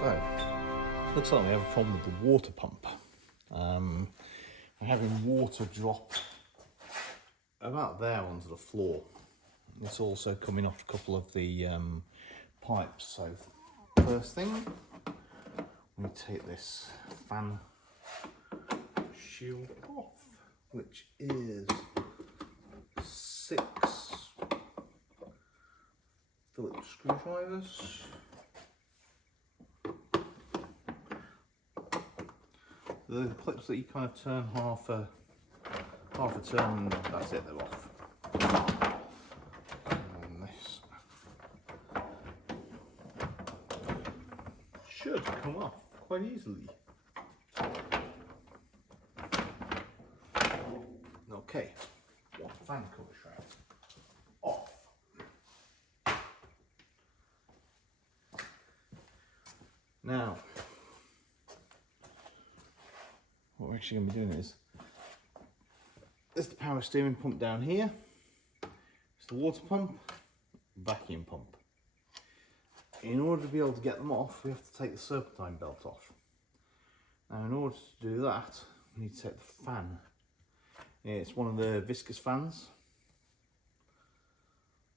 So, looks like we have a problem with the water pump. We're having water drop about there onto the floor. It's also coming off a couple of the pipes. So, first thing, we take this fan shield off, which is 6 Phillips screwdrivers. The clips that you kind of turn half a turn, that's it, they're off. And this should come off quite easily. Okay, one fan cover shroud off. Now, what we're actually going to be doing is, there's the power steering pump down here, it's the water pump, vacuum pump. In order to be able to get them off, we have to take the serpentine belt off. Now, in order to do that, we need to take the fan. It's one of the viscous fans.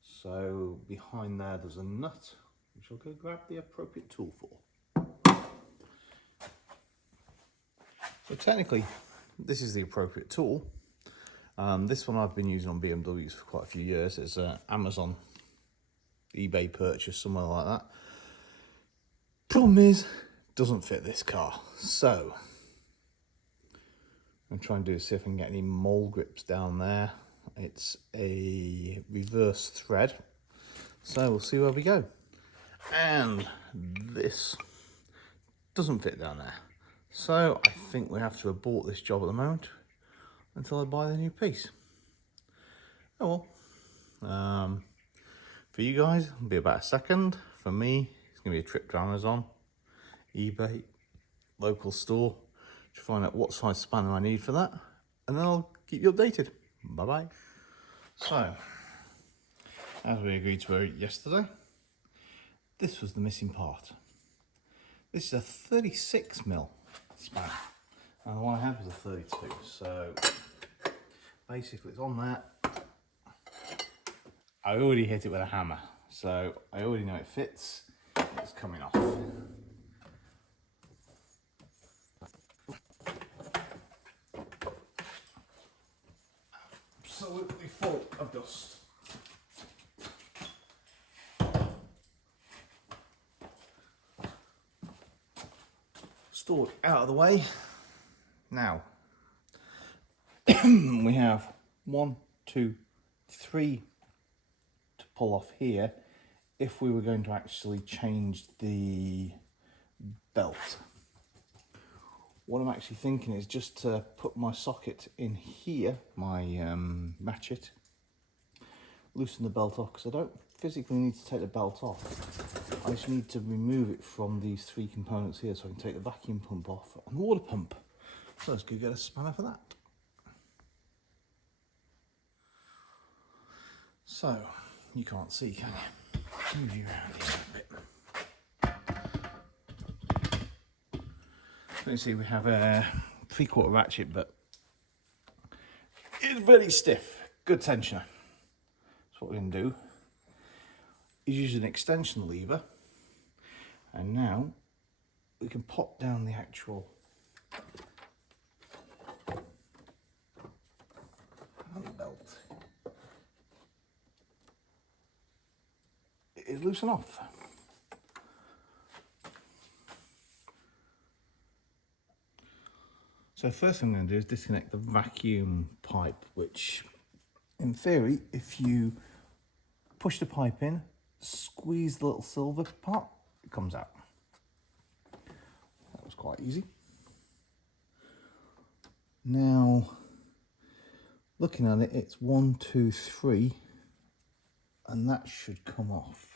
So behind there's a nut, which I'll go grab the appropriate tool for. So technically, this is the appropriate tool. This one I've been using on BMWs for quite a few years. It's an Amazon, eBay purchase, somewhere like that. Problem is, it doesn't fit this car. So, I'm trying to see if I can get any mole grips down there. It's a reverse thread. So we'll see where we go. And this doesn't fit down there. So I think we have to abort this job at the moment until I buy the new piece. Oh well. For you guys, it'll be about a second. For me, it's gonna be a trip to Amazon, eBay, local store to find out what size spanner I need for that. And then I'll keep you updated. Bye-bye. So, as we agreed to yesterday, this was the missing part. This is a 36mm spanner, and the one I had was a 32. So basically, it's on that. I already hit it with a hammer, so I already know it fits. It's coming off. Absolutely full of dust. Stored out of the way. Now, we have 1, 2, 3 to pull off here if we were going to actually change the belt. What I'm actually thinking is just to put my socket in here, my ratchet, loosen the belt off, because I don't physically need to take the belt off. I just need to remove it from these 3 components here so I can take the vacuum pump off and the water pump. So let's go get a spanner for that. So, you can't see, can you? Move you around here a bit. You can see we have a 3/4 ratchet, but it's very stiff, good tensioner. So what we're going to do is use an extension lever, and now we can pop down the actual belt. It is loosen off. So first thing I'm going to do is disconnect the vacuum pipe, which in theory, if you push the pipe in, squeeze the little silver part, it comes out. That was quite easy. Now, looking at it, it's 1, 2, 3, and that should come off.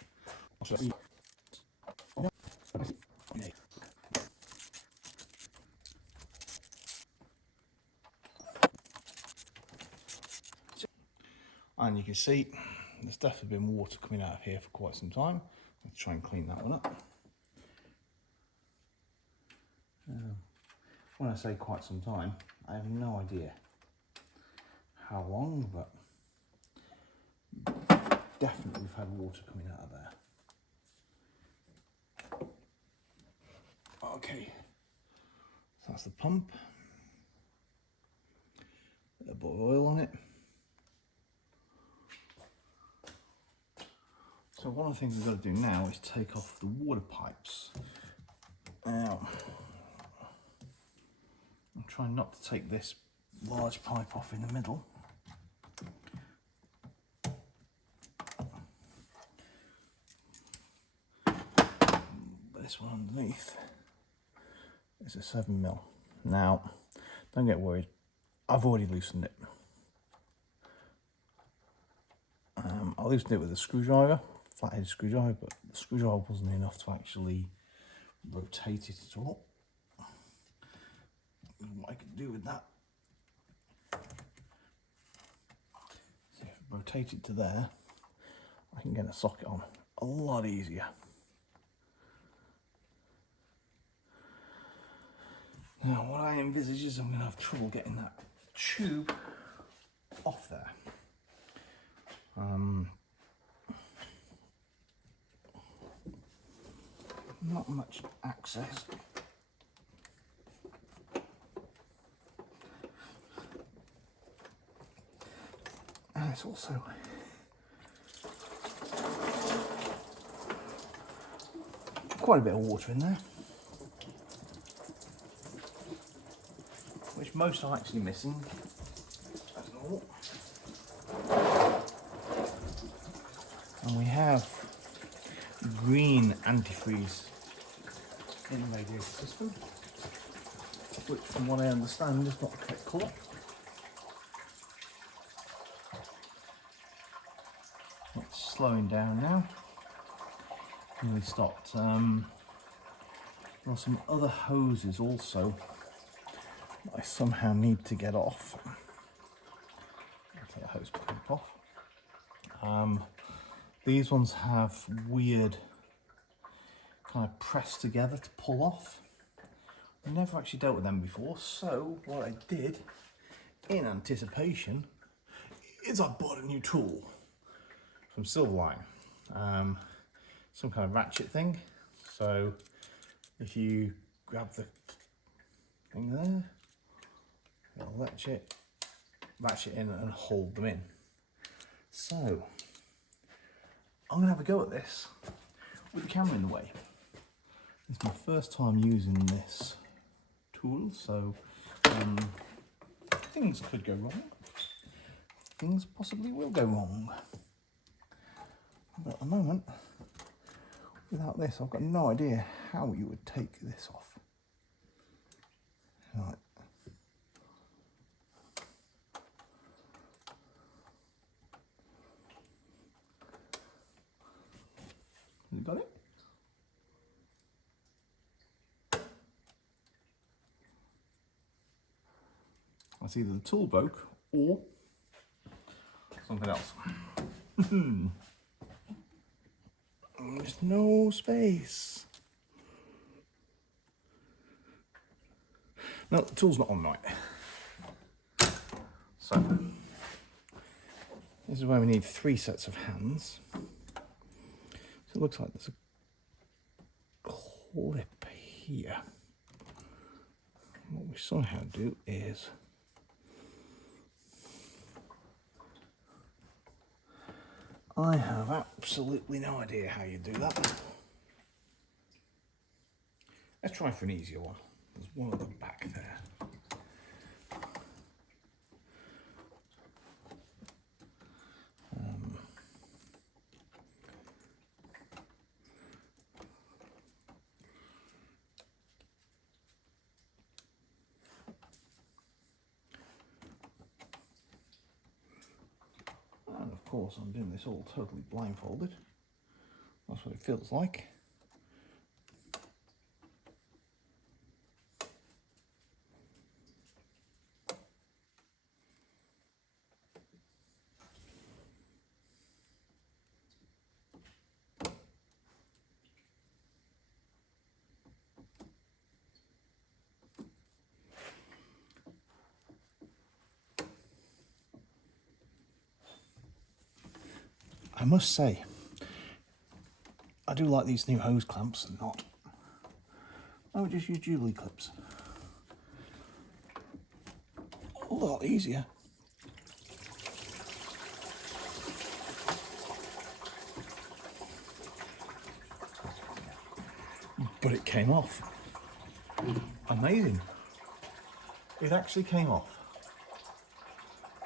And you can see there's definitely been water coming out of here for quite some time. Let's try and clean that one up. When I say quite some time, I have no idea how long, but definitely we've had water coming out of there. Okay, so that's the pump. A bit of oil on it. So one of the things we've got to do now is take off the water pipes. Now, I'm trying not to take this large pipe off in the middle. But this one underneath is a 7mm. Now, don't get worried, I've already loosened it. I loosened it with a screwdriver, flathead screwdriver, but the screwdriver wasn't enough to actually rotate it at all. What I can do with that, so if I rotate it to there, I can get a socket on a lot easier. Now what I envisage is I'm going to have trouble getting that tube off there. Not much access. And it's also quite a bit of water in there, which most are actually missing as normal. And we have green antifreeze in the radiator system, which from what I understand is not the correct colour. It's slowing down now. Really stopped. There are some other hoses also that I somehow need to get off. I'll take the hose pipe off. These ones have weird kind of pressed together to pull off. I've never actually dealt with them before, so what I did in anticipation is I bought a new tool from Silverline, some kind of ratchet thing. So if you grab the thing there, it'll ratchet in and hold them in. So I'm gonna have a go at this with the camera in the way. It's my first time using this tool, so things could go wrong. Things possibly will go wrong. But at the moment, without this, I've got no idea how you would take this off. Right. You got it? That's either the tool broke or something else. There's no space. No, the tool's not on right. So, this is where we need 3 sets of hands. So it looks like there's a clip here. What we somehow do is I have absolutely no idea how you do that. Let's try for an easier one. There's one at the back there. And of course I'm doing this all totally blindfolded. That's what it feels like. I must say, I do like these new hose clamps and not. I would just use Jubilee clips. A lot easier. But it came off. Amazing. It actually came off.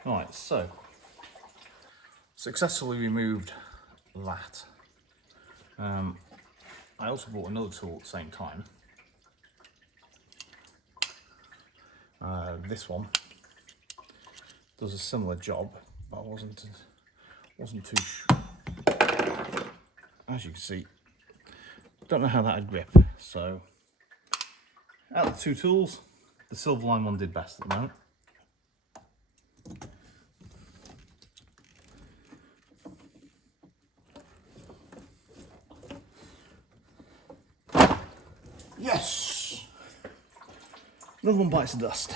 Right, so successfully removed that. I also bought another tool at the same time. This one does a similar job, but I wasn't too sure. As you can see, don't know how that'd grip. So out of the two tools, the Silverline one did best at the moment. Yes! Another one bites the dust.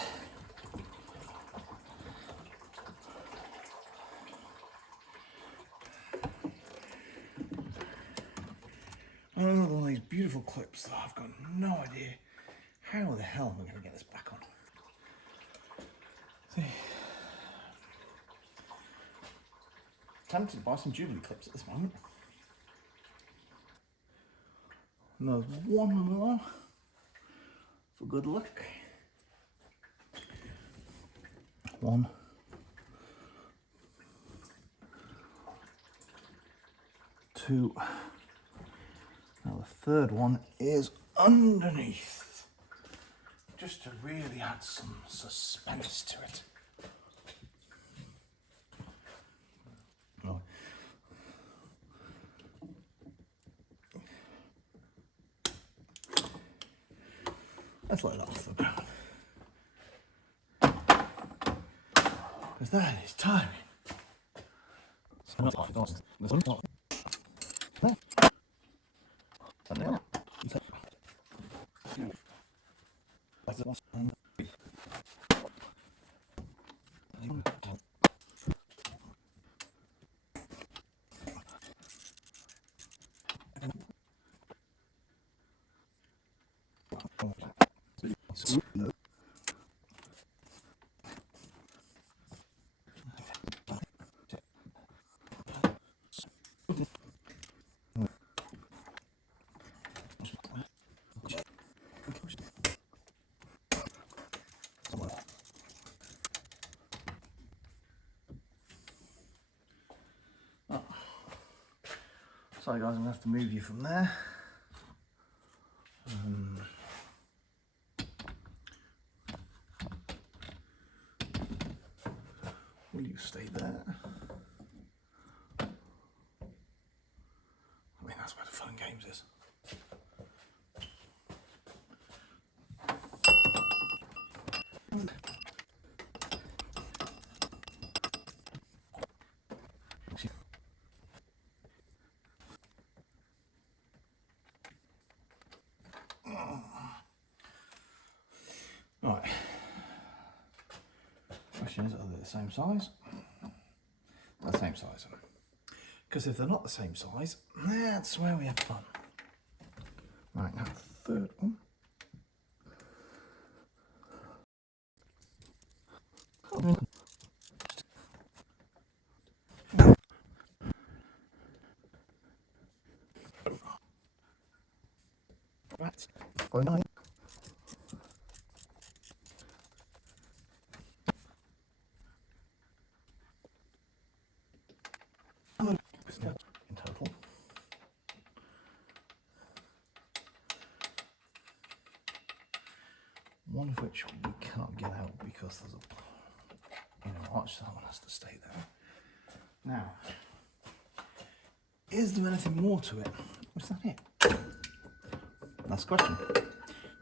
And another one of these beautiful clips that I've got no idea how the hell am I going to get this back on. See, tempted to buy some Jubilee clips at this moment. Another one more for good luck. One. Two. Now the third one is underneath, just to really add some suspense to it. Oh. Let's let it off the ground. Because that is timing. Sorry guys, I'm going to have to move you from there. Will you stay there? I mean, that's where the fun games is. Right. Question is, are they the same size? They're the same size. Because if they're not the same size, that's where we have fun. Right, now third one. Right, going on. In total. One of which we can't get out because there's a arch, so that one has to stay there. Now, is there anything more to it? Or is that it? Last question.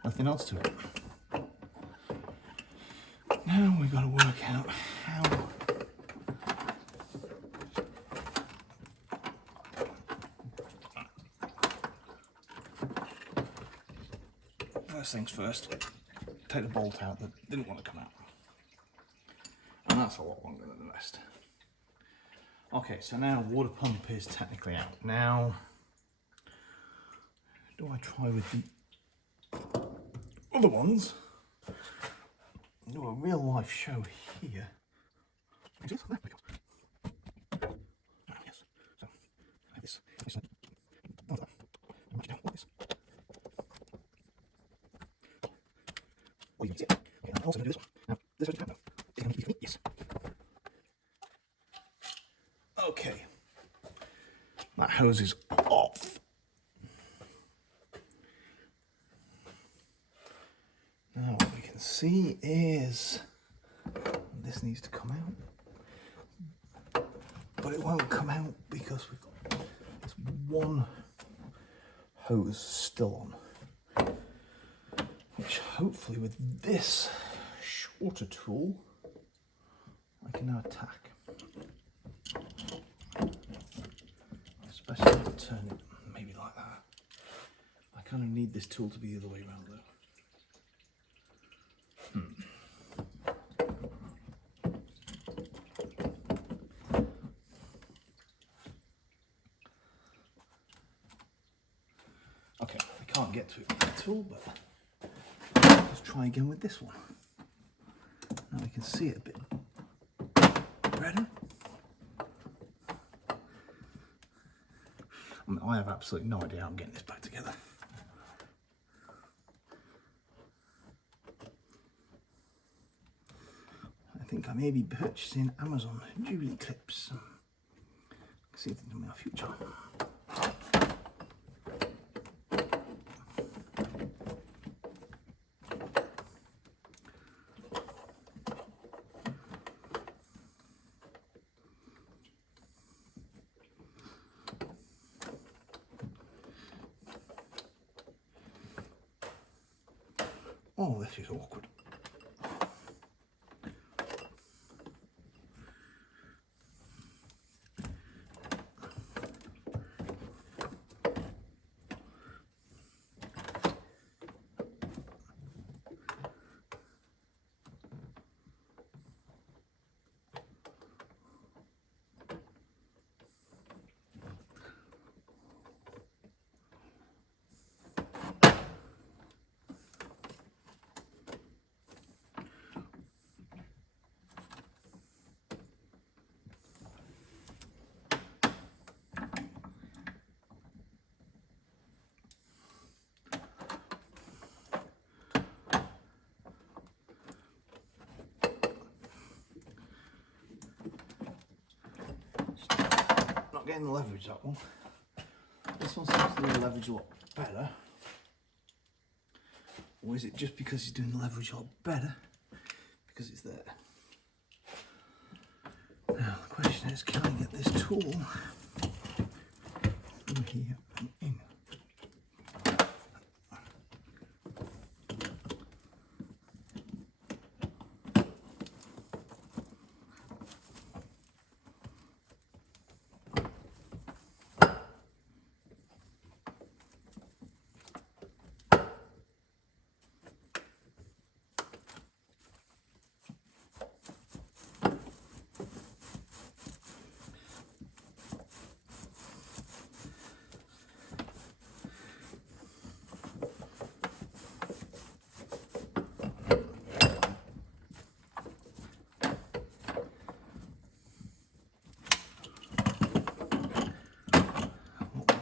Nothing else to it. Now we've got to work out how first things first, take the bolt out that didn't want to come out. And that's a lot longer than the rest. Okay, so now water pump is technically out. Now, do I try with the other ones? Do a real life show here. Yes, so this. Oh, you can see it. Okay, I'm also going to do this one. Now, this one, is going to be easy for me. Yes. Okay. That hose is off. Now, what we can see is this needs to come out. But it won't come out because we've got this one hose still on. Which hopefully with this shorter tool, I can now attack. Especially if I turn it maybe like that. I kind of need this tool to be the other way around though. Okay, I can't get to it with that tool, but let's try again with this one. Now we can see it a bit better. I mean, I have absolutely no idea how I'm getting this back together. I think I may be purchasing Amazon Jubilee clips. See if they're in my future. Oh, this is awkward. Not getting the leverage, that one. This one seems to do the leverage a lot better. Or is it just because he's doing the leverage a lot better? Because it's there. Now the question is, can I get this tool through here and in?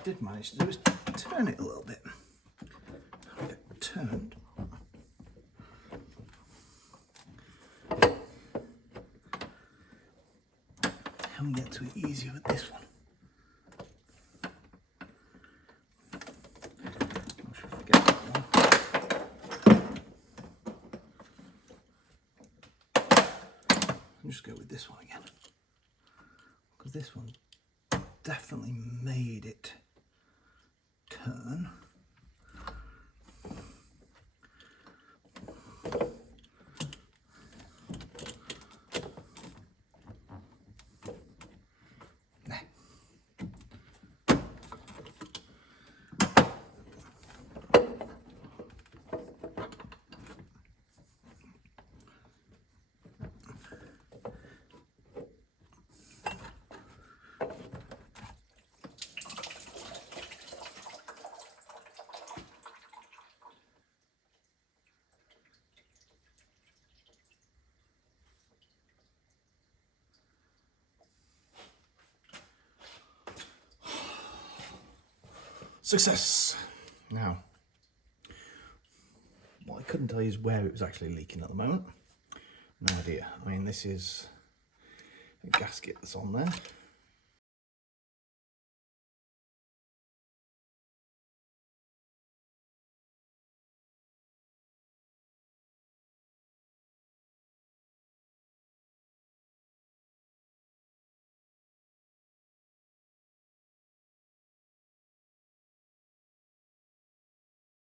Did manage to do is turn it a little bit. Get it turned. Can we get to it easier with this one? Not sure if I get that one. I'll just go with this one again. Because this one definitely made it turn. Success! Now, what I couldn't tell you is where it was actually leaking at the moment. No idea. I mean, this is a gasket that's on there.